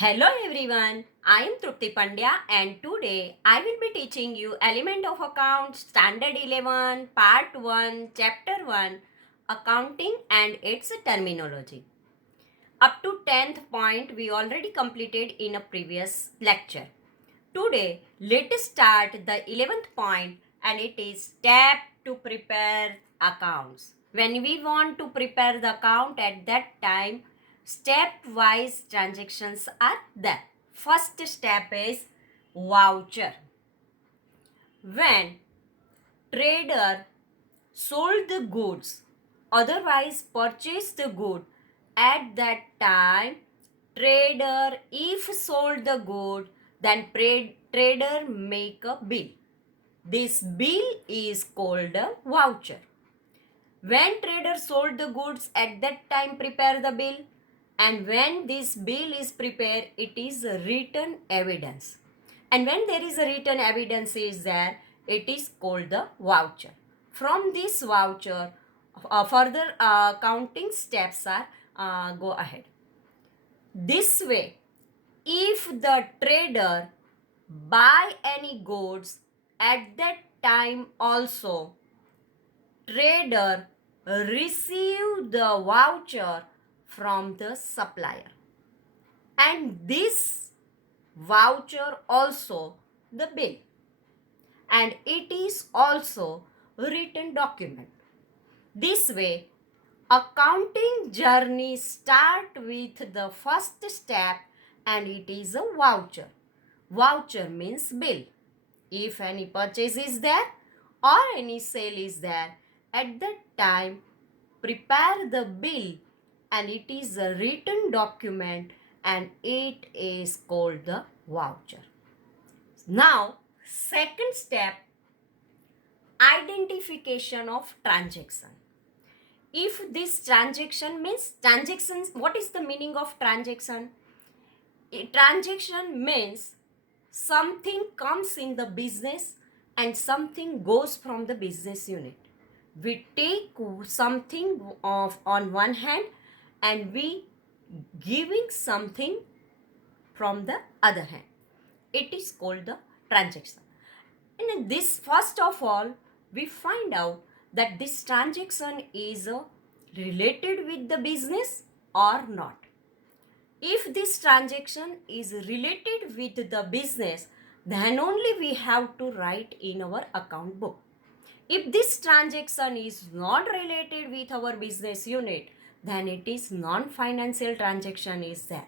Hello everyone, I am Trupti Pandya and today I will be teaching you Element of Account Standard 11 Part 1 Chapter 1 Accounting and its terminology. Up to 10th point we already completed in a previous lecture. Today let us start the 11th point and it is step to prepare accounts. When we want to prepare the account at that time, step-wise transactions are there. First step is voucher. When trader sold the goods, otherwise purchased the good, at that time trader if sold the good, then trader make a bill. This bill is called a voucher. When trader sold the goods, at that time prepare the bill, and when this bill is prepared, it is a written evidence. And when there is a written evidence is there, it is called the voucher. From this voucher, further counting steps are go ahead. This way, if the trader buy any goods, at that time also trader receive the voucher from the supplier, and this voucher also the bill, and it is also written document. This way accounting journey start with the first step, and it is a voucher. Voucher means bill. If any purchase is there or any sale is there, at that time prepare the bill, and it is a written document, and it is called the voucher. Now second step, identification of transaction. If this transaction means transactions, what is the meaning of transaction? A transaction means something comes in the business and something goes from the business unit. We take something of on one hand and we giving something from the other hand. It is called the transaction. And in this, first of all, we find out that this transaction is related with the business or not. If this transaction is related with the business, then only we have to write in our account book. If this transaction is not related with our business unit, then it is non-financial transaction is there.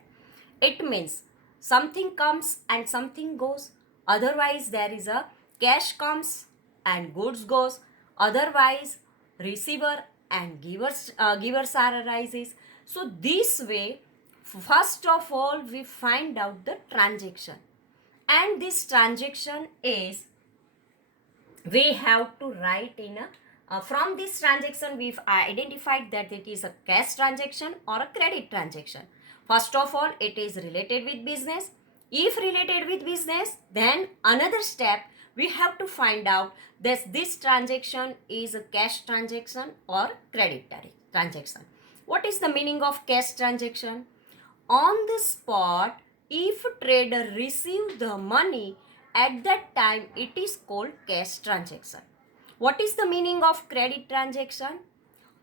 It means something comes and something goes. Otherwise, there is a cash comes and goods goes. Otherwise, receiver and givers are arises. So this way, first of all, we find out the transaction, and this transaction is we have to write in a from this transaction we've identified that it is a cash transaction or a credit transaction. First of all, it is related with business. If related with business, then another step we have to find out that this transaction is a cash transaction or credit transaction. What is the meaning of cash transaction? On the spot, if trader receive the money, at that time it is called cash transaction. What is the meaning of credit transaction?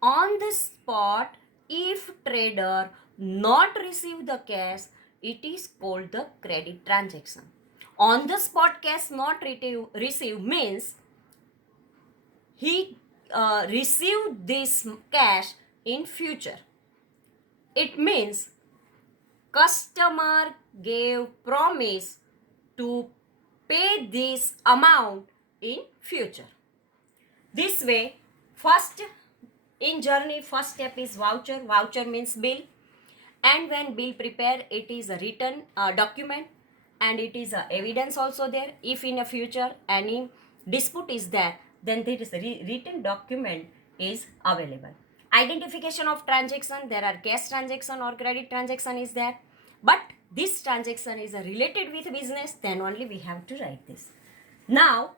On the spot, if trader not receive the cash, it is called the credit transaction. On the spot cash not receive means he received this cash in future. It means customer gave promise to pay this amount in future. This way, first in journey, first step is voucher. Voucher means bill, and when bill prepare, it is a written document, and it is a evidence also there. If in a future any dispute is there, then there is a written document is available. Identification of transaction, there are cash transaction or credit transaction is there, but this transaction is related with business, then only we have to write this. Now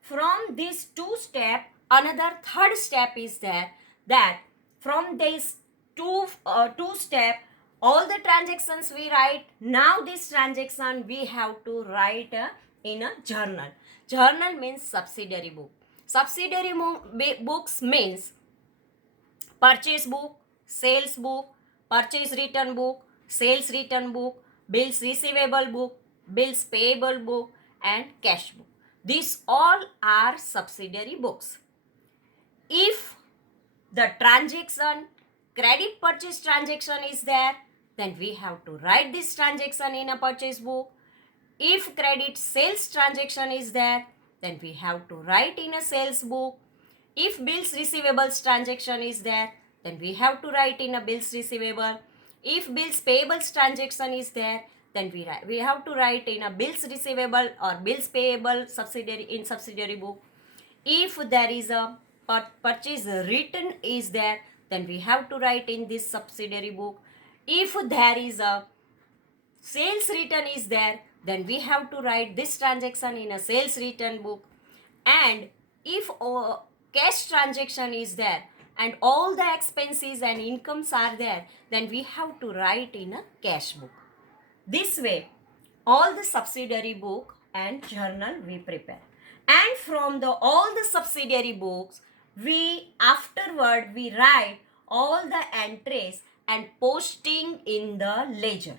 from these two step, another third step is there, that from these two step All the transactions we write. Now this transaction we have to write in a journal. Journal means subsidiary book. Subsidiary books means purchase book, sales book, purchase return book, sales return book, bills receivable book, bills payable book, and cash book. These all are subsidiary books. If the transaction, credit purchase transaction is there, then we have to write this transaction in a purchase book. If credit sales transaction is there, then we have to write in a sales book. If bills receivables transaction is there, then we have to write in a bills receivable. If bills payables transaction is there, then we have to write in a bills receivable or bills payable subsidiary book. If there is a purchase written is there, then we have to write in this subsidiary book. If there is a sales return is there, then we have to write this transaction in a sales return book. And if a cash transaction is there and all the expenses and incomes are there, then we have to write in a cash book. This way, all the subsidiary book and journal we prepare. And from all the subsidiary books, we afterward we write all the entries and posting in the ledger.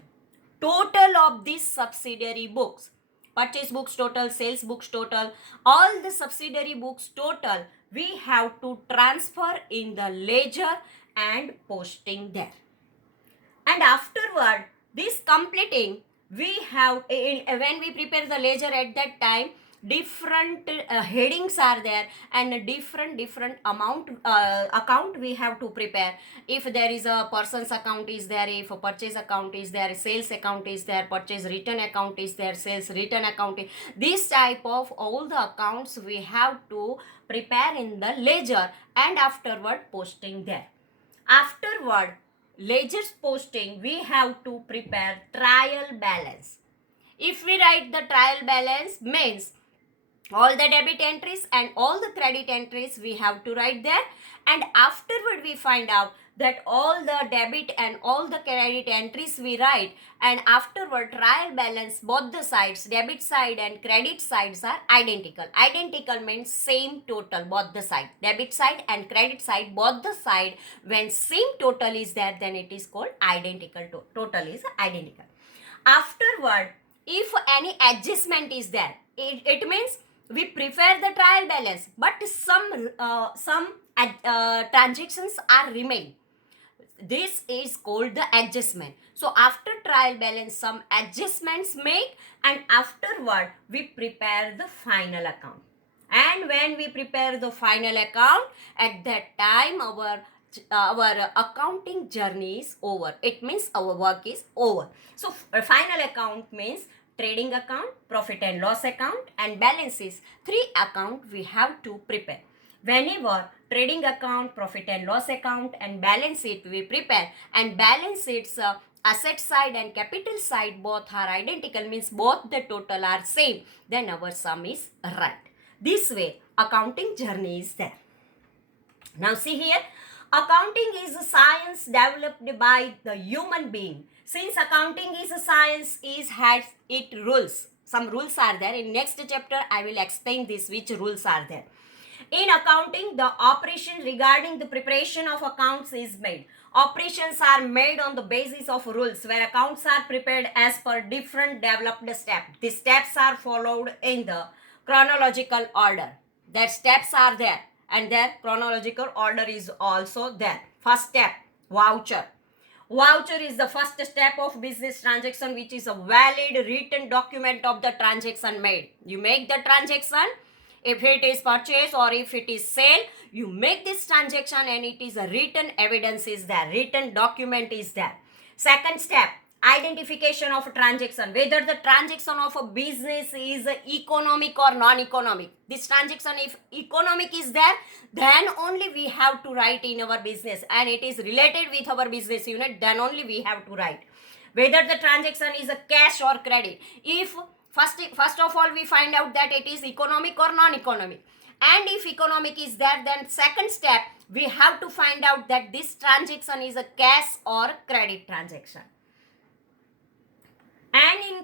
Total of these subsidiary books, purchase books total, sales books total, all the subsidiary books total, we have to transfer in the ledger and posting there. And afterward, this completing, we have, when we prepare the ledger at that time, different headings are there and different amount account we have to prepare. If there is a person's account is there, if a purchase account is there, sales account is there, purchase return account is there, sales return account is, this type of all the accounts we have to prepare in the ledger and afterward posting there. Afterward, ledger's posting, we have to prepare trial balance. If we write the trial balance, means all the debit entries and all the credit entries we have to write there, and afterward we find out that all the debit and all the credit entries we write, and afterward trial balance, both the sides, debit side and credit sides are identical. Identical means same total, both the side, debit side and credit side, both the side, when same total is there, then it is called identical. Total is identical. Afterward, if any adjustment is there, it means we prefer the trial balance, but some transactions are remain. This is called the adjustment. So after trial balance, some adjustments make, and afterward we prepare the final account. And when we prepare the final account, at that time our accounting journey is over. It means our work is over. So final account means trading account, profit and loss account, and balances. 3 account we have to prepare. Whenever trading account, profit and loss account, and balance sheet we prepare, and balance sheets asset side and capital side both are identical, means both the total are same, then our sum is right. This way accounting journey is there. Now see here, accounting is a science developed by the human being. Since accounting is a science, has its rules. Some rules are there. In next chapter, I will explain this, which rules are there. In accounting, the operation regarding the preparation of accounts is made. Operations are made on the basis of rules where accounts are prepared as per different developed steps. The steps are followed in the chronological order. The steps are there and their chronological order is also there. First step, voucher. Voucher is the first step of business transaction, which is a valid written document of the transaction made. You make the transaction. If it is purchase or if it is sale, you make this transaction and it is a written evidence is there. Written document is there. Second step, identification of a transaction. Whether the transaction of a business is economic or non-economic. This transaction, if economic is there, then only we have to write in our business, and it is related with our business unit, then only we have to write. Whether the transaction is a cash or credit. If first of all we find out that it is economic or non-economic, and if economic is there, then second step we have to find out that this transaction is a cash or credit transaction.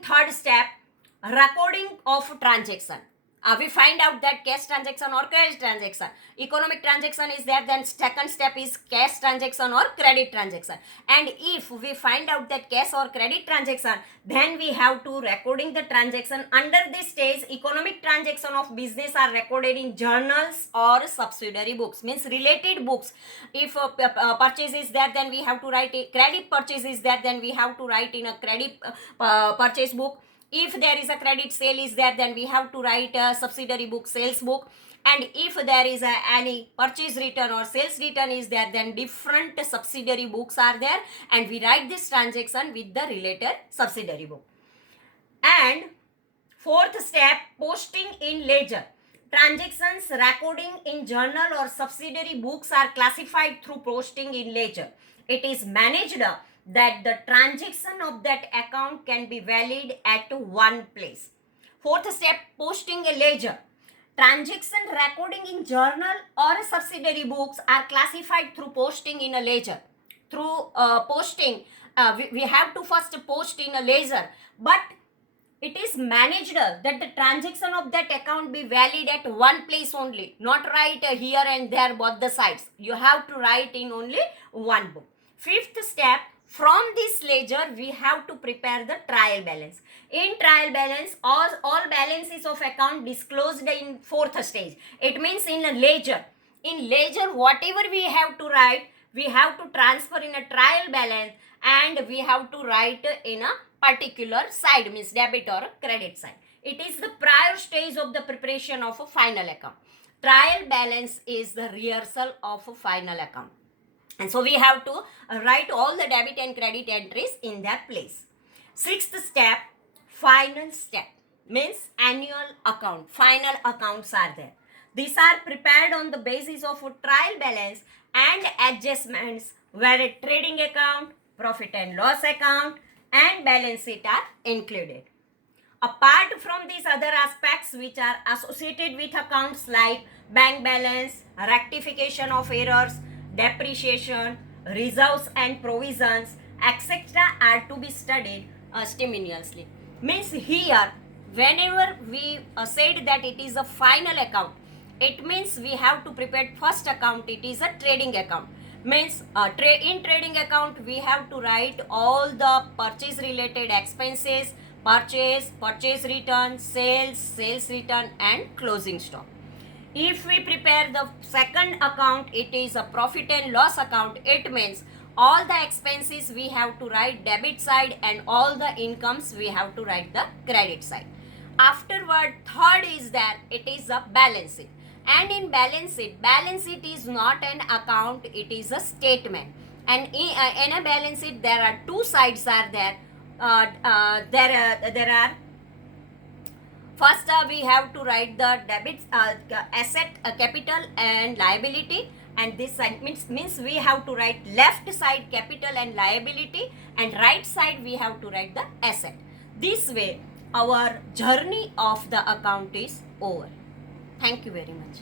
third step, recording of transaction. We find out that cash transaction or credit transaction. Economic transaction is there, then second step is cash transaction or credit transaction. And if we find out that cash or credit transaction, then we have to recording the transaction. Under this stage, economic transaction of business are recorded in journals or subsidiary books, means related books. If purchase is there, then we have to write a credit purchase is there, then we have to write in a credit purchase book. If there is a credit sale is there, then we have to write a subsidiary book, sales book. And if there is any purchase return or sales return is there, then different subsidiary books are there, and we write this transaction with the related subsidiary book. And fourth step, posting in ledger. Transactions recording in journal or subsidiary books are classified through posting in ledger. It is managed that the transaction of that account can be valid at one place. Fourth step, posting a ledger. Transaction recording in journal or subsidiary books are classified through posting in a ledger. Through posting, we have to first post in a ledger, but it is managed that the transaction of that account be valid at one place only, not write here and there both the sides. You have to write in only one book. Fifth step, from this ledger we have to prepare the trial balance. In trial balance, all balances of account disclosed in fourth stage. It means in a ledger. In ledger, whatever we have to write, we have to transfer in a trial balance, and we have to write in a particular side, means debit or credit side. It is the prior stage of the preparation of a final account. Trial balance is the rehearsal of a final account. And so we have to write all the debit and credit entries in their place. Sixth step, final step, means annual account. Final accounts are there. These are prepared on the basis of a trial balance and adjustments where a trading account, profit and loss account, and balance sheet are included. Apart from these other aspects which are associated with accounts like bank balance, rectification of errors, depreciation, reserves and provisions, etc. are to be studied simultaneously. Means here, whenever we said that it is a final account, it means we have to prepare first account, it is a trading account. Means in trading account we have to write all the purchase related expenses, purchase return, sales return, and closing stock. If we prepare the second account, it is a profit and loss account. It means all the expenses we have to write debit side, and all the incomes we have to write the credit side. Afterward, third is that it is a balance sheet. And in balance sheet is not an account, it is a statement. And in a balance sheet, there are two sides are there. There are first, we have to write the debit, asset, capital and liability, and this side means we have to write left side capital and liability, and right side we have to write the asset. This way, our journey of the account is over. Thank you very much.